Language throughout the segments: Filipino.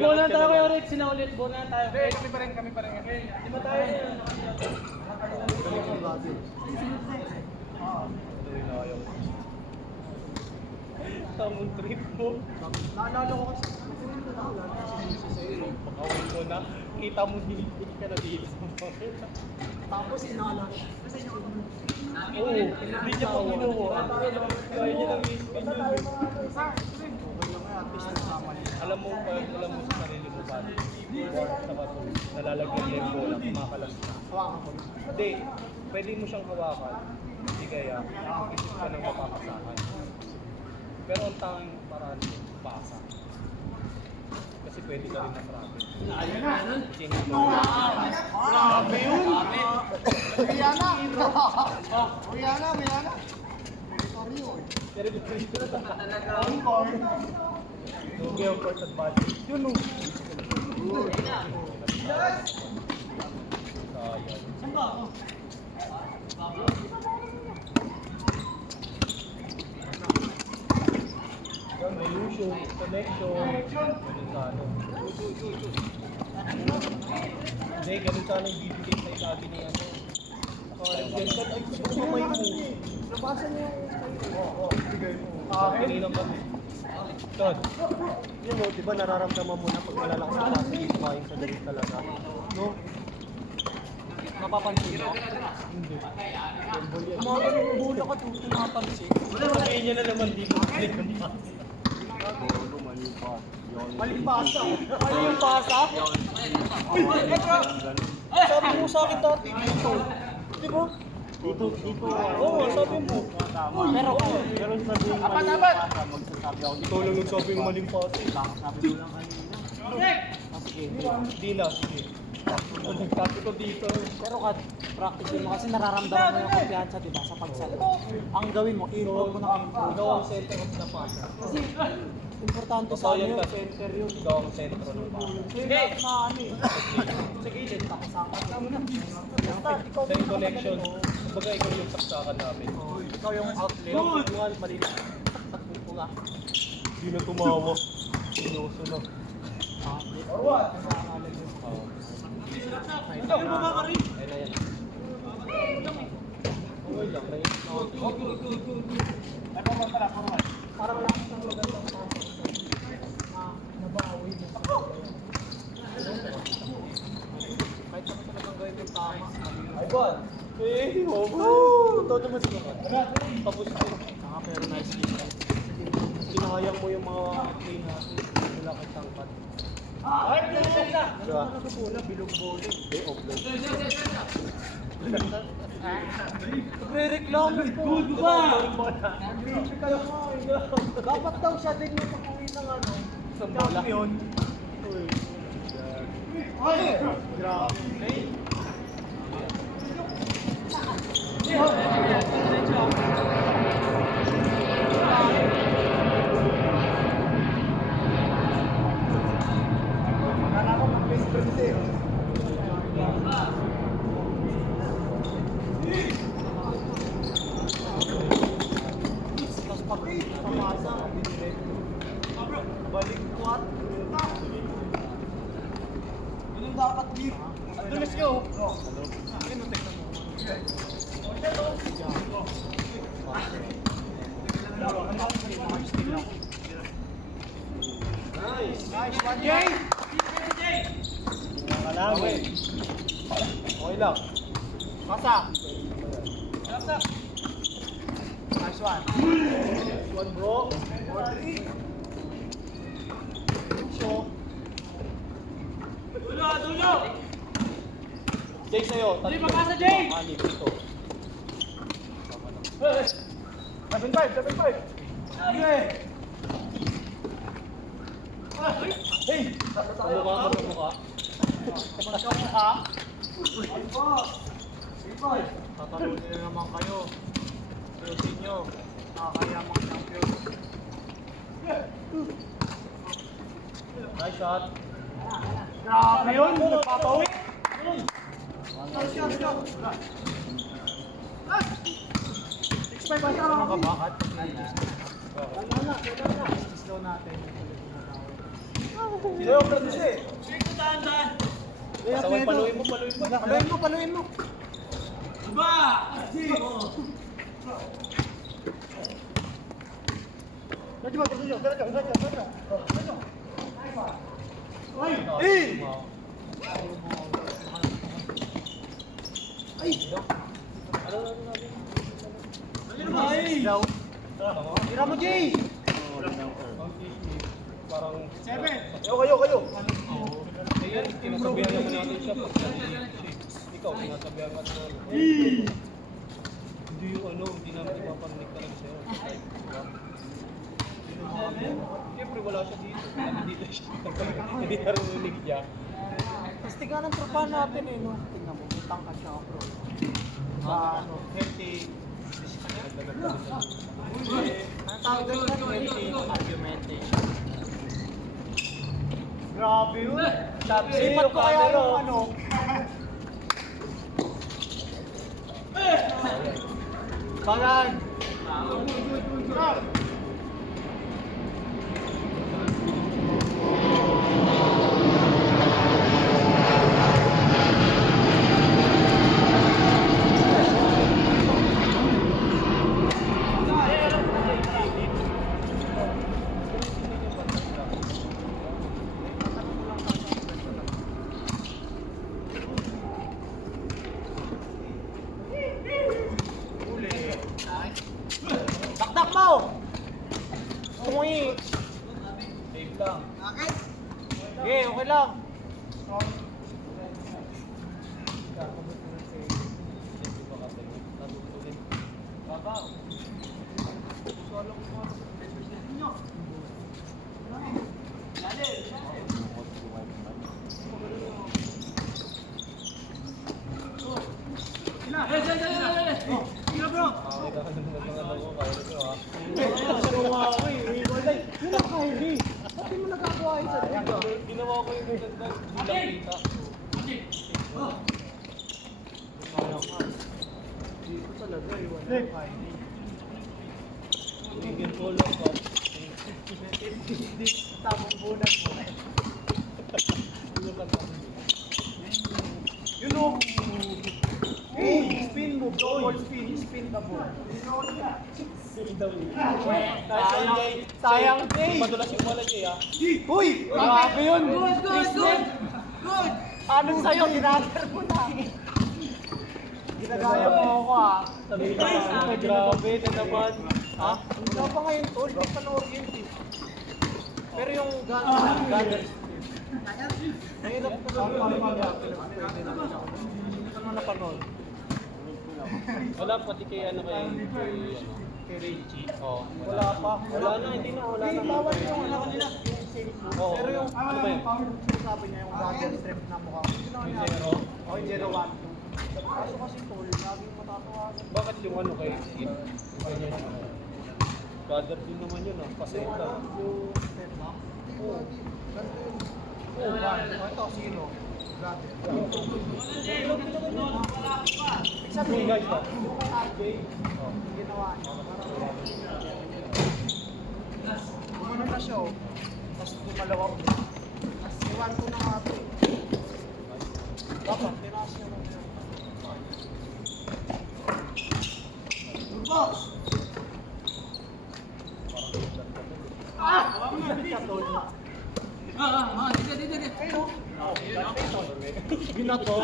Bona tayo kayo ulit, sila ulit, bona tayo. Kami pa rin. Di ba tayo yun? Tamang trip mo. Naalala ko kasi. Pakawin mo na, kita mo dito ka na dito. Tapos inalas. Oo, hindi niya pa ginawa. Kaya niya lang i-spin yun. Alam mo sa sarili mo ba? Sa bato, nalalagyan niya yung bola, kumakalas na. Hawakan ko. Hindi, pwede mo siyang hawakan. Hindi kaya, isip ka ng mapapasahan. Pero ang tanging paraan mo, pasa. Kasi pwede ka rin na-traffic. Grabe yun! Mayana! Mayana! Territorio eh. Territorio na talaga. Encore. Okay, of course, advantage. Yun o. Saan ba ako? Illusion, connection. Ganun sa ano. Hindi, ganun sana yung bibigay sa ilabi ni ano. Ganun, ay gusto ko may mo. Nabasa niyo yung Sige. Kaninang kami. Todd. Yun o, diba nararamdaman mo na pag malalakas na sa hindi kumain sa dirit talaga. No? Napapansin mo? Hindi. Umaga ng bola ka doon, napansin. Sabihin niya na naman dito. Malipasa. Ano yung pasa? Uy! Sabi mo sa akin dati dito. Di ba? Dito. Oo, sabi mo. Pero sabi yung apat! Magsasabi ako. Ikaw lang nagsabi yung maling pasi. Sabi ko lang kanina. Sige. Di na, sige. Nagsabi ko dito. Pero practice mo kasi nararamdaman mo yung kumpiyansa, di ba, sa pagsalo. Ang gawin mo, improve mo na improve. Ikaw ang center of the pass. Kasi importante sa Totoo yan iyo. ka, center yun. Ikaw ang sentro ng pass. Sige! Na ano eh. Sa gilid, takasama. Basta, ikaw Sa yung connection, kumbaga ikaw yung saksakan namin. Ikaw yung outlet. Good! Malinis. Takbo nga. Hindi na tumawa. Sinuso na. Forward! Ito, bumaba ka rin. Ayun na yan. Okay lang, may Para wala kang magandang nabawi mo. kahit ako talagang gawin yung tama. Ay, bon! Eh, oh! Totoo naman sila ka. Tapos ko. Pero nice game. Sinayang mo yung mga play natin. Wala kang tangkat. Ay, isa! Diba? Bola, bilog bola. Eh, offline. Nagre-reklamo po. Good ba? Dapat daw siya din yung pakuwi ng ano. Sa bola. Champion. Uy. Ay! Grabe. Tapos pag pamasa, balikwat. Yun yung dapat beef. Dulis nyo. Nice, 1J! Okay. Okay lang. Masa! Nice one. One bro. Show. Dulo! Jay sa'yo. Jay, magkasa, Jay! Ani, dito. 7-5! Okay! Hey! Mukha mo sa mukha. Tatalunin na naman kayo. Ayusin nyo. Nakakayamang champion. Nice shot. Grabe yun! Nagpapawi! Six-five ba siya? Makabakat. Kailan na! show natin. Sino yung plan siya eh? Pasaway, paluin mo, paluin mo. Paluin mo. Tira mo, Jay! Parang... Kayo. Ayan, tinasabihan naman natin siya pag ikaw, tinasabihan ka naman. Hindi yung hindi namin ipaparinig talaga sa'yo. Siyempre wala siya dito. Nandito siya. Hindi narinig niya. Tapos tingnan ang tropa natin eh, no? Tingnan mo, may tangkad siya, bro. Healthy. Ang tawag doon na healthy argumentation. Grabe yun. Sipat ko kaya yung ano. Bagan! Dakdak mo! Tumuhi! Dave lang. Okay, okay lang. Yun ang Kyrie. Bakit mo nagagawa yun sa dito? Ginawa ko yung ganda. Hindi lang kita. Dito talaga, iwan ang Kyrie. Bigyan ko lang ka. Tamang bulan mo. Yun o. Hey, spin mo, ball spin, spin the ball. Sayang, Jay. Madulas yung wala Jay Uy! Grabe yun! Good! Ano sa'yo? Ginagar mo na. Ginagaya mo ako Sabi ka, grabe na naman. Ha? Wala pa ngayon tol, hindi pa na-orient eh. Pero yung gather mahirap ko lang pwede naman ako. Hindi ka naman napanood. Wala pati kay ano kay Kay Reggie. Oh, Wala pa. Wala na, hindi na. Wala na. Bawal yung ano nila, yung safe mo. Oo. Pero yung Ano ba yun? sinasabi niya yung gather strip na mukha. Yung zero? Oh, yung 0-1. Kaso kasi tol, laging matatawagan. Bakit yung ano kay Sid? Ganyan yun. Gather din naman yun pasenta. Yung step na? Oo. Ganito yun. Oo, ito, sino? Gather. Sabi guys ba? Yung kay RJ, Oh. ginawa niya. Umano na siya, oh. Tapos gumalawa ulit. Tapos iwan ko na nga ito eh. Dapat, tinaas niya lang yan. Boss! Binato.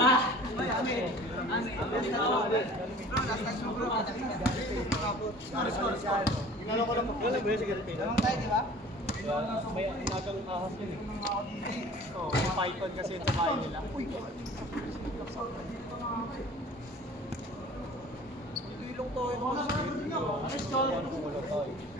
May nagang ahas yun eh. Oh, python kasi ito bahay nila. Ilong to, ito. Ano kung wala tayo?